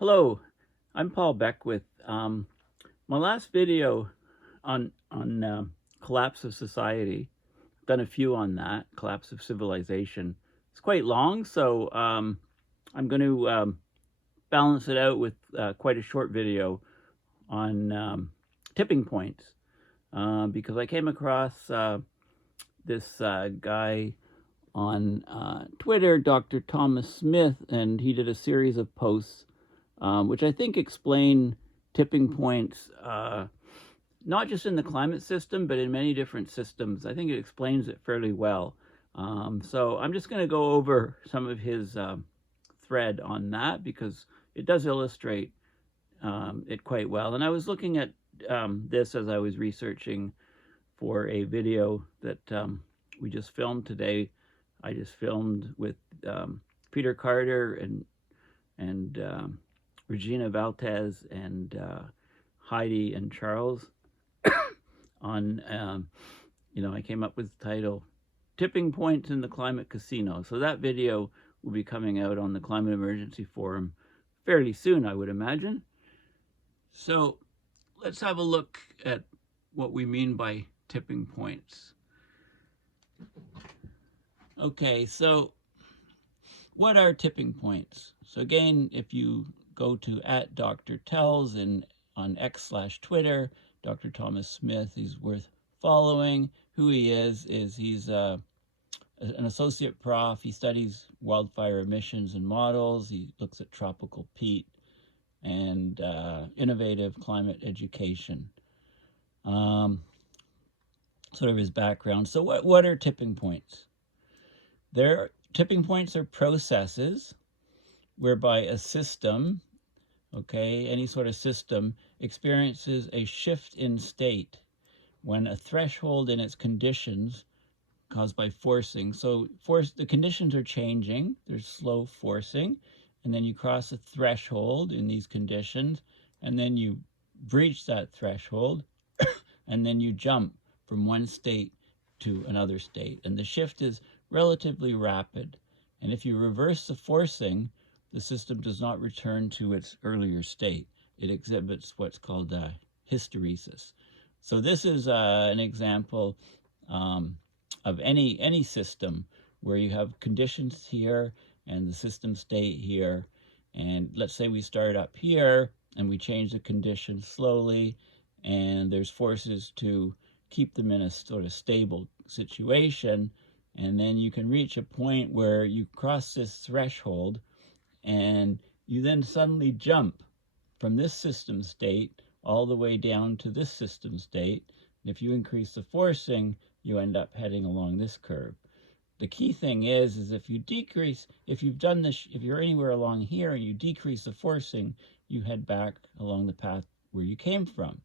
Hello, I'm Paul Beckwith. My last video on collapse of society. I've done a few on that, collapse of civilization. It's quite long, so I'm going to balance it out with quite a short video on tipping points because I came across this guy on Twitter, Dr. Thomas Smith, and he did a series of posts which I think explain tipping points, not just in the climate system, but in many different systems. I think it explains it fairly well. So I'm just going to go over some of his thread on that because it does illustrate it quite well. And I was looking at this as I was researching for a video that we just filmed today. I just filmed with Peter Carter and Regina Valtez and Heidi and Charles on, I came up with the title, Tipping Points in the Climate Casino. So that video will be coming out on the Climate Emergency Forum fairly soon, I would imagine. So let's have a look at what we mean by tipping points. Okay, so what are tipping points? So again, if you go to @DrTells and on X/Twitter, Dr. Thomas Smith, he's worth following. Who he is he's an associate prof. He studies wildfire emissions and models. He looks at tropical peat and innovative climate education. Sort of his background. So what are tipping points? Tipping points are processes whereby a system, any sort of system, experiences a shift in state when a threshold in its conditions caused by forcing. So the conditions are changing, there's slow forcing, and then you cross a threshold in these conditions, and then you breach that threshold, and then you jump from one state to another state. And the shift is relatively rapid. And if you reverse the forcing, the system does not return to its earlier state. It exhibits what's called hysteresis. So this is an example of any system where you have conditions here and the system state here. And let's say we start up here and we change the conditions slowly, and there's forces to keep them in a sort of stable situation. And then you can reach a point where you cross this threshold and you then suddenly jump from this system state all the way down to this system state. And if you increase the forcing, you end up heading along this curve. The key thing is if you decrease, if you're anywhere along here and you decrease the forcing, you head back along the path where you came from.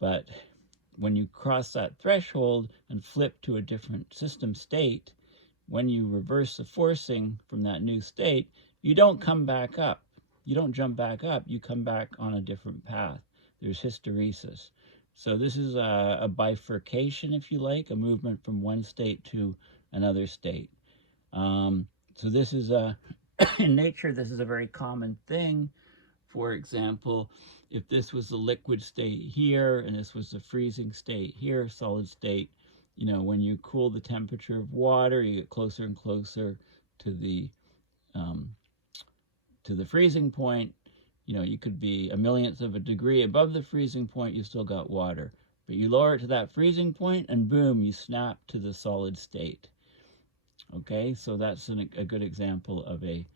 But when you cross that threshold and flip to a different system state, when you reverse the forcing from that new state, you don't come back up. You don't jump back up. You come back on a different path. There's hysteresis. So this is a bifurcation, if you like, a movement from one state to another state. So this is in nature, this is a very common thing. For example, if this was the liquid state here and this was the freezing state here, solid state, when you cool the temperature of water, you get closer and closer to the freezing point. You could be a millionth of a degree above the freezing point, you still got water. But you lower it to that freezing point and boom, you snap to the solid state. Okay, so that's a good example of a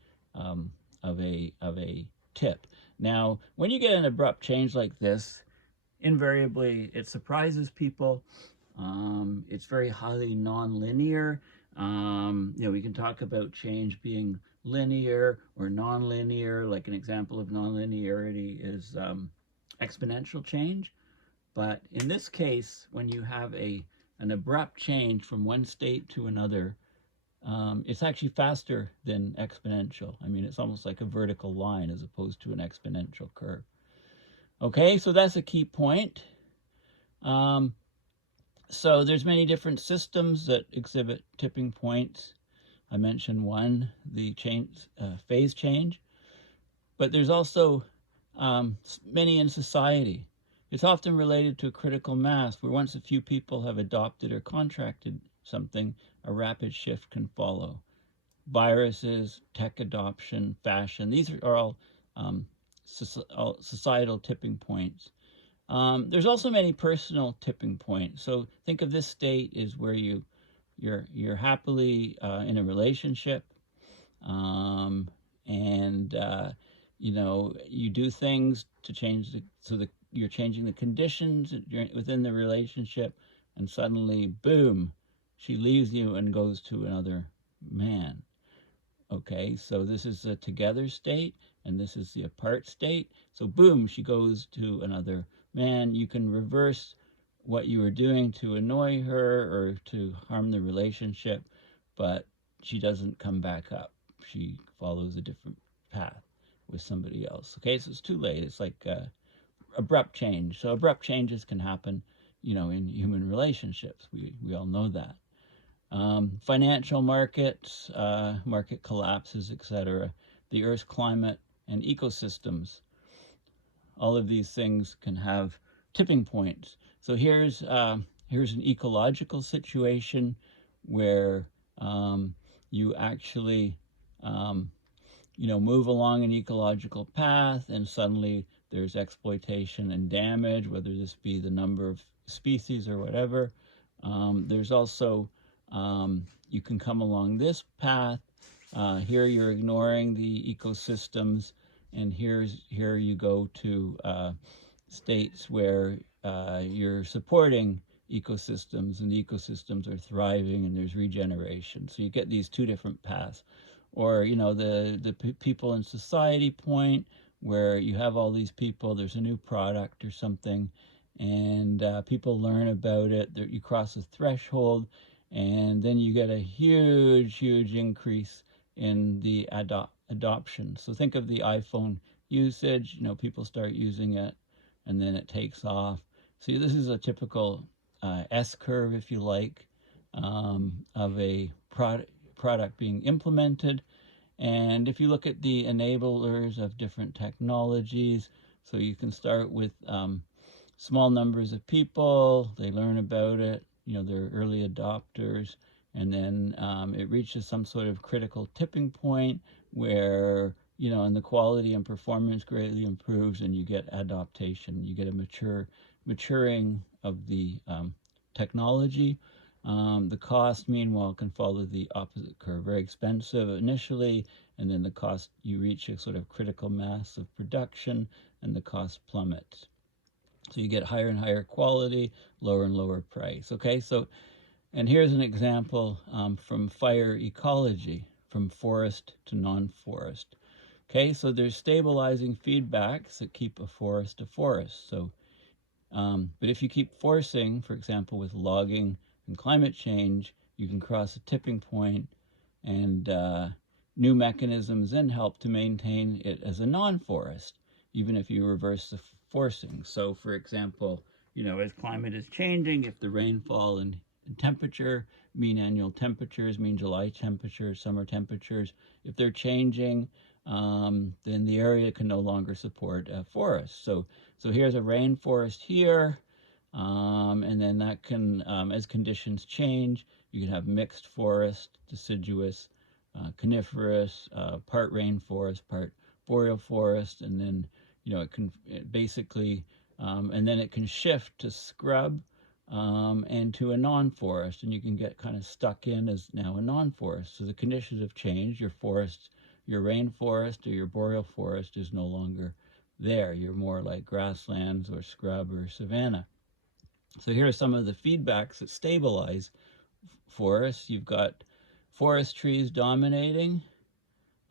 tip. Now, when you get an abrupt change like this, invariably it surprises people. It's very highly non-linear. We can talk about change being linear or non-linear. Like an example of non-linearity is exponential change. But in this case, when you have an abrupt change from one state to another, it's actually faster than exponential. I mean, it's almost like a vertical line as opposed to an exponential curve. Okay, so that's a key point. So there's many different systems that exhibit tipping points. I mentioned one, the phase change. But there's also many in society. It's often related to a critical mass where once a few people have adopted or contracted something, a rapid shift can follow. Viruses, tech adoption, fashion, these are all societal tipping points. There's also many personal tipping points. So think of this state as where you're happily in a relationship, um, and you do things to change so that you're changing the conditions within the relationship, and suddenly, boom, she leaves you and goes to another man. Okay, so this is a together state, and this is the apart state. So boom, she goes to another man. You can reverse what you were doing to annoy her or to harm the relationship, but she doesn't come back up. She follows a different path with somebody else. Okay, so it's too late. It's like abrupt change. So abrupt changes can happen, in human relationships. We all know that. Financial markets, market collapses, etc. The Earth's climate and ecosystems. All of these things can have tipping points. So here's an ecological situation where you actually move along an ecological path, and suddenly there's exploitation and damage, whether this be the number of species or whatever. There's also you can come along this path. Here you're ignoring the ecosystems, and here you go to states where you're supporting ecosystems, and the ecosystems are thriving, and there's regeneration. So you get these two different paths. Or the people in society point, where you have all these people, there's a new product or something, and people learn about it. You cross a threshold, and then you get a huge increase in the adoption. So think of the iPhone usage. People start using it, and then it takes off. See, this is a typical S curve, if you like, of a product being implemented. And if you look at the enablers of different technologies, so you can start with small numbers of people, they learn about it, they're early adopters, and then it reaches some sort of critical tipping point where, and the quality and performance greatly improves, and you get adaptation, you get a maturing of the technology. The cost, meanwhile, can follow the opposite curve. Very expensive initially, and then the cost, you reach a sort of critical mass of production, and the cost plummets. So you get higher and higher quality, lower and lower price. Okay, so, and here's an example from fire ecology, from forest to non-forest. Okay, so there's stabilizing feedbacks that keep a forest a forest. So, but if you keep forcing, for example, with logging and climate change, you can cross a tipping point, and new mechanisms then help to maintain it as a non-forest, even if you reverse the forcing. So, for example, as climate is changing, if the rainfall and temperature, mean annual temperatures, mean July temperatures, summer temperatures, if they're changing, then the area can no longer support a forest. So here's a rainforest here, and then that can, as conditions change, you can have mixed forest, deciduous, coniferous, part rainforest, part boreal forest, and then it basically, and then it can shift to scrub and to a non-forest, and you can get kind of stuck in as now a non-forest. So the conditions have changed. Your forest, your rainforest or your boreal forest is no longer there. You're more like grasslands or scrub or savanna. So here are some of the feedbacks that stabilize forests. You've got forest trees dominating.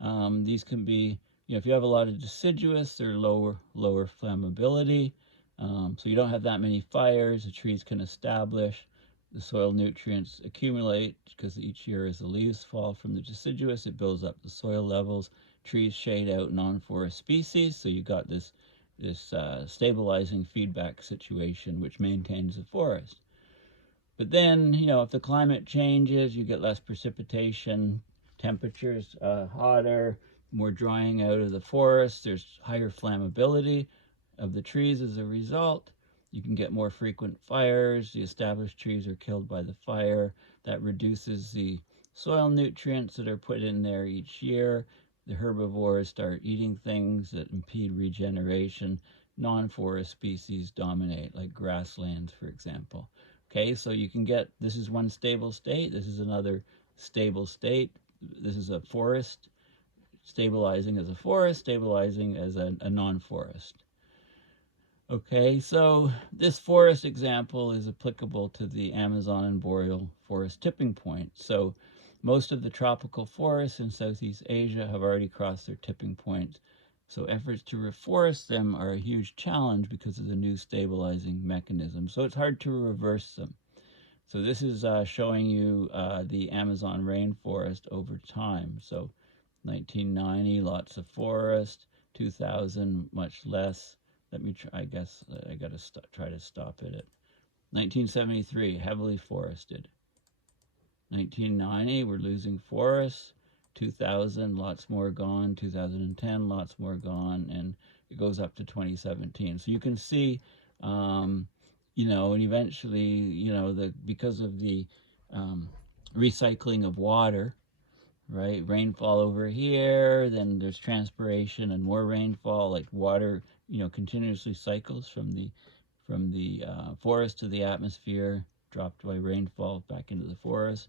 These can be, if you have a lot of deciduous, they're lower flammability. So you don't have that many fires. The trees can establish. The soil nutrients accumulate because each year as the leaves fall from the deciduous, it builds up the soil levels. Trees shade out non-forest species, so you got this stabilizing feedback situation which maintains the forest. But then, if the climate changes, you get less precipitation, temperatures hotter, more drying out of the forest. There's higher flammability of the trees as a result. You can get more frequent fires. The established trees are killed by the fire. That reduces the soil nutrients that are put in there each year. The herbivores start eating things that impede regeneration. Non-forest species dominate, like grasslands, for example. Okay, so you can get, this is one stable state, this is another stable state. This is a forest stabilizing as a forest, stabilizing as a non-forest. Okay, so this forest example is applicable to the Amazon and boreal forest tipping point. So most of the tropical forests in Southeast Asia have already crossed their tipping point. So efforts to reforest them are a huge challenge because of the new stabilizing mechanism. So it's hard to reverse them. So this is showing you the Amazon rainforest over time. So 1990, lots of forest. 2000, much less. Let me try, I guess I got to try to stop it at 1973, heavily forested. 1990, we're losing forests. 2000, lots more gone. 2010, lots more gone. And it goes up to 2017. So you can see, you know, and eventually, you know, because of the recycling of water, right? Rainfall over here, then there's transpiration and more rainfall, like water, you know, continuously cycles from the forest to the atmosphere, dropped by rainfall back into the forest,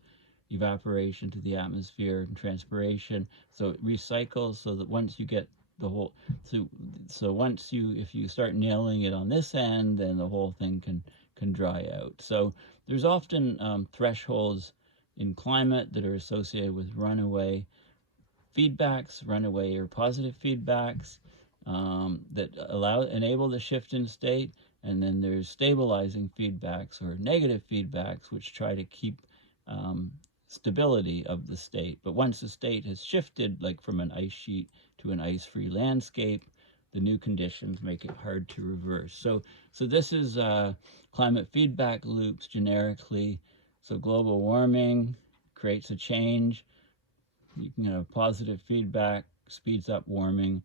evaporation to the atmosphere, and transpiration. So it recycles so that once you get the whole, so once if you start nailing it on this end, then the whole thing can dry out. So there's often thresholds in climate that are associated with runaway feedbacks, runaway or positive feedbacks that enable the shift in state, and then there's stabilizing feedbacks or negative feedbacks which try to keep stability of the state. But once the state has shifted, like from an ice sheet to an ice-free landscape, the new conditions make it hard to reverse. So this is climate feedback loops generically. So global warming creates a change. You can have positive feedback, speeds up warming,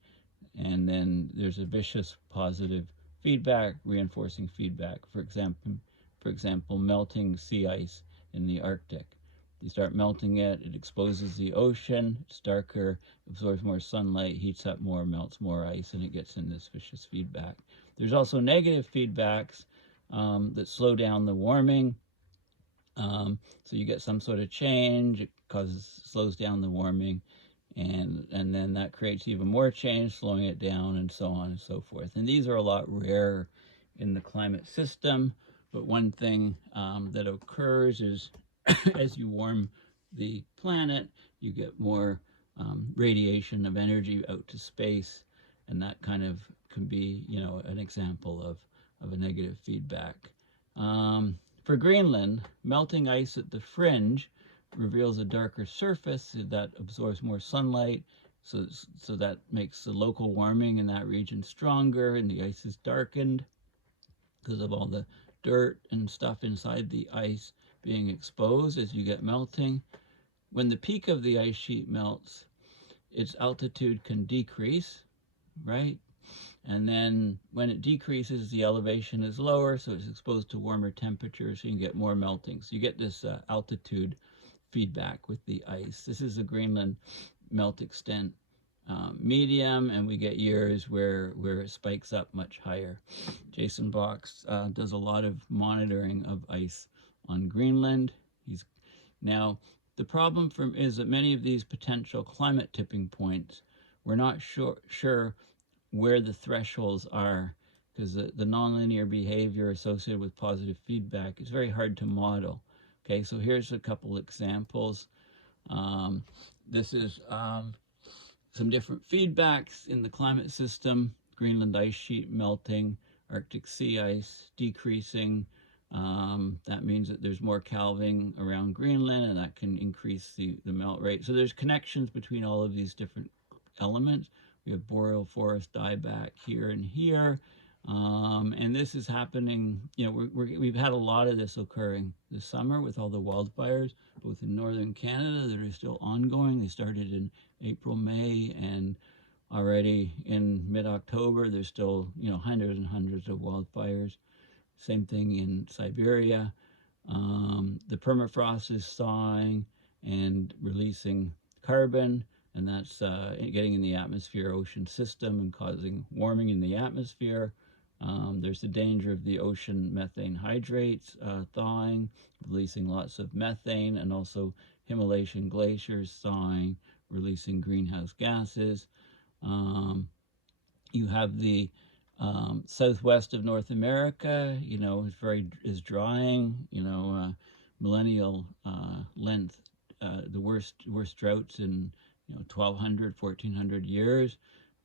and then there's a vicious positive feedback, reinforcing feedback. For example, melting sea ice in the Arctic. You start melting it, it exposes the ocean, it's darker, absorbs more sunlight, heats up more, melts more ice, and it gets in this vicious feedback. There's also negative feedbacks that slow down the warming. So you get some sort of change, it slows down the warming, and then that creates even more change, slowing it down, and so on and so forth. And these are a lot rarer in the climate system, but one thing that occurs is as you warm the planet, you get more radiation of energy out to space, and that kind of can be, you know, an example of a negative feedback. For Greenland, melting ice at the fringe reveals a darker surface that absorbs more sunlight, so that makes the local warming in that region stronger, and the ice is darkened because of all the dirt and stuff inside the ice being exposed as you get melting. When the peak of the ice sheet melts, its altitude can decrease, right? And then when it decreases, the elevation is lower, so it's exposed to warmer temperatures, so you can get more melting. So you get this altitude feedback with the ice. This is the Greenland melt extent medium, and we get years where it spikes up much higher. Jason Box does a lot of monitoring of ice on Greenland. Now, the problem is that many of these potential climate tipping points, we're not sure where the thresholds are, because the nonlinear behavior associated with positive feedback is very hard to model. Okay, so here's a couple examples. This is some different feedbacks in the climate system: Greenland ice sheet melting, Arctic sea ice decreasing. That means that there's more calving around Greenland, and that can increase the melt rate. So there's connections between all of these different elements. We have boreal forest dieback here and here. And this is happening, you know, we've had a lot of this occurring this summer with all the wildfires, both in northern Canada that are still ongoing. They started in April, May, and already in mid-October, there's still, hundreds and hundreds of wildfires. Same thing in Siberia. The permafrost is thawing and releasing carbon, and that's getting in the atmosphere, ocean system, and causing warming in the atmosphere. There's the danger of the ocean methane hydrates thawing, releasing lots of methane, and also Himalayan glaciers thawing, releasing greenhouse gases. You have the southwest of North America, is drying, millennial length, the worst droughts in 1200, 1400 years.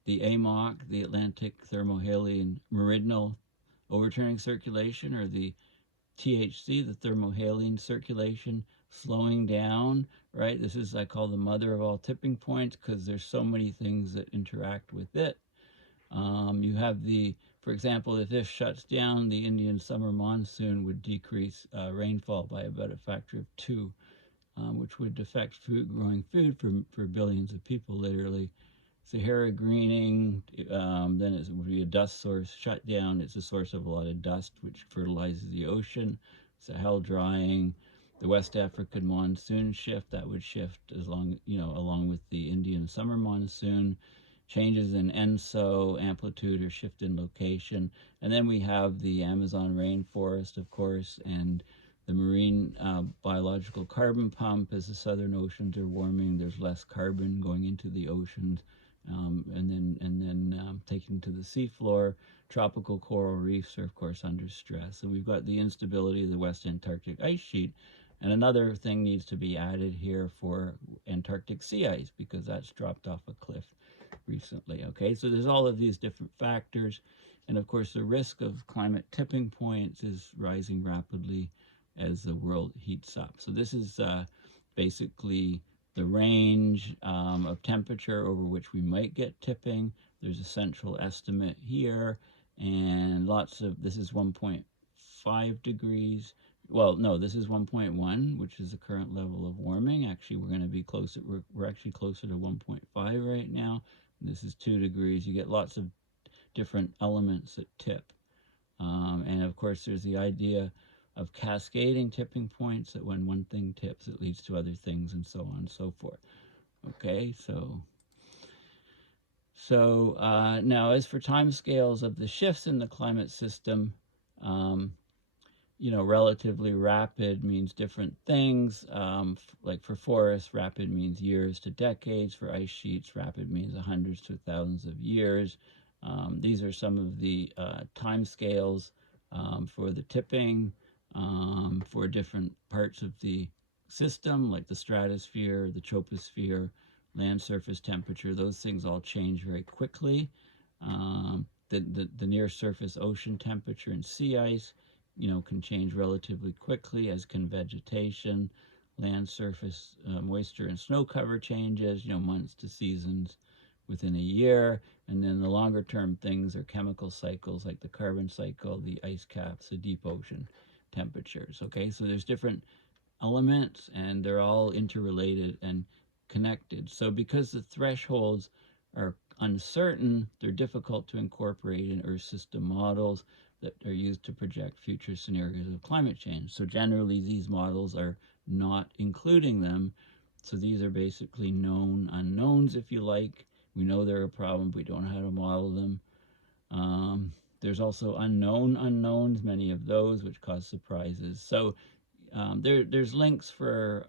The AMOC, the Atlantic Thermohalian Meridional Overturning Circulation, or the THC, the thermohalian circulation, slowing down, right? This is, I call, the mother of all tipping points, because there's so many things that interact with it. You have for example, if this shuts down, the Indian summer monsoon would decrease rainfall by about a factor of 2, which would affect growing food for billions of people, literally. Sahara greening, then it would be a dust source. Shut down, it's a source of a lot of dust, which fertilizes the ocean. Sahel drying, the West African monsoon shift, that would shift along with the Indian summer monsoon. Changes in ENSO, amplitude or shift in location. And then we have the Amazon rainforest, of course, and the marine biological carbon pump. As the southern oceans are warming, there's less carbon going into the oceans, and then taking to the seafloor. Tropical coral reefs are, of course, under stress. And we've got the instability of the West Antarctic ice sheet. And another thing needs to be added here for Antarctic sea ice, because that's dropped off a cliff recently. Okay, so there's all of these different factors, and of course the risk of climate tipping points is rising rapidly as the world heats up. So this is basically the range of temperature over which we might get tipping. There's a central estimate here, and this is 1.5 degrees. Well, no, this is 1.1, which is the current level of warming. Actually, we're going to be closer. We're actually closer to 1.5 right now. This is 2 degrees. You get lots of different elements that tip. And of course, there's the idea of cascading tipping points, that when one thing tips, it leads to other things, and so on and so forth. Okay, so now as for timescales of the shifts in the climate system, relatively rapid means different things. Like for forests, rapid means years to decades. For ice sheets, rapid means hundreds to thousands of years. These are some of the time scales for the tipping for different parts of the system, like the stratosphere, the troposphere, land surface temperature. Those things all change very quickly. The near surface ocean temperature and sea ice can change relatively quickly, as can vegetation. Land surface moisture and snow cover changes, months to seasons within a year. And then the longer term things are chemical cycles, like the carbon cycle, the ice caps, the deep ocean temperatures. Okay, so there's different elements, and they're all interrelated and connected. So because the thresholds are uncertain, they're difficult to incorporate in Earth system models that are used to project future scenarios of climate change. So generally, these models are not including them. So these are basically known unknowns, if you like. We know they're a problem, but we don't know how to model them. There's also unknown unknowns, many of those, which cause surprises. So there's links for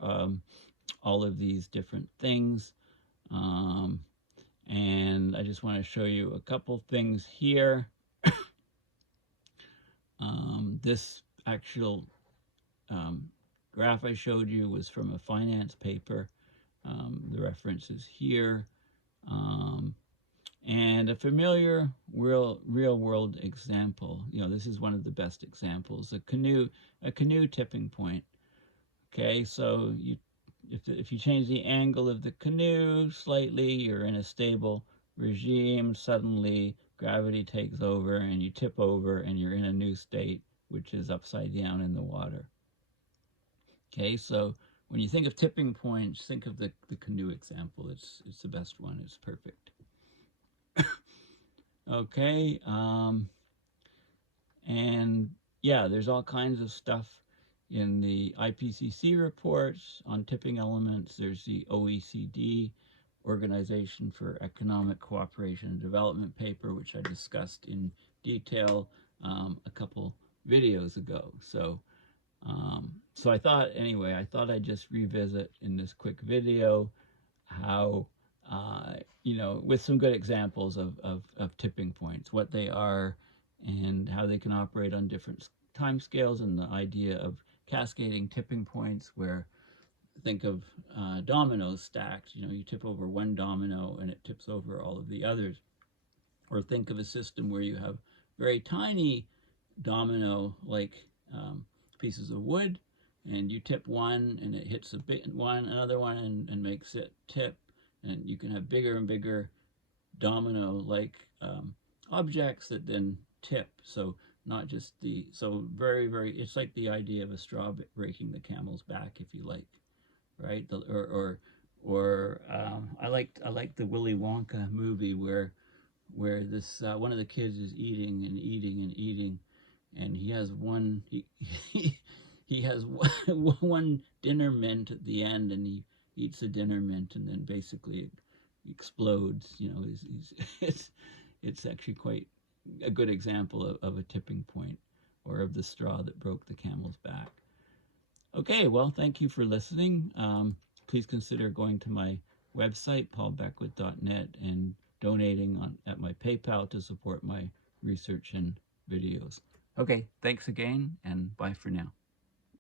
all of these different things. And I just want to show you a couple things here. This actual graph I showed you was from a finance paper. The reference is here. And a familiar real world example. This is one of the best examples. A canoe tipping point. Okay, so if you change the angle of the canoe slightly, you're in a stable regime. Suddenly gravity takes over and you tip over, and you're in a new state, which is upside down in the water. Okay, so when you think of tipping points, think of the canoe example. It's the best one. It's perfect. Okay. And yeah, there's all kinds of stuff in the IPCC reports on tipping elements. There's the OECD, Organization for Economic Cooperation and Development paper, which I discussed in detail a couple videos ago. So I thought, anyway, I thought I'd just revisit in this quick video how, with some good examples of tipping points, what they are and how they can operate on different time scales, and the idea of cascading tipping points where, think of dominoes stacked. You tip over one domino and it tips over all of the others. Or think of a system where you have very tiny domino like pieces of wood, and you tip one and it hits another one and makes it tip, and you can have bigger and bigger domino like objects that then tip. So not just very, very, it's like the idea of a straw breaking the camel's back, if you like, right? I like the Willy Wonka movie where this one of the kids is eating and eating and eating, and he has he has one dinner mint at the end, and he eats a dinner mint, and then basically it explodes. It's actually quite a good example of a tipping point, or of the straw that broke the camel's back. Okay, well, thank you for listening. Please consider going to my website, paulbeckwith.net, and donating at my PayPal to support my research and videos. Okay, thanks again, and bye for now.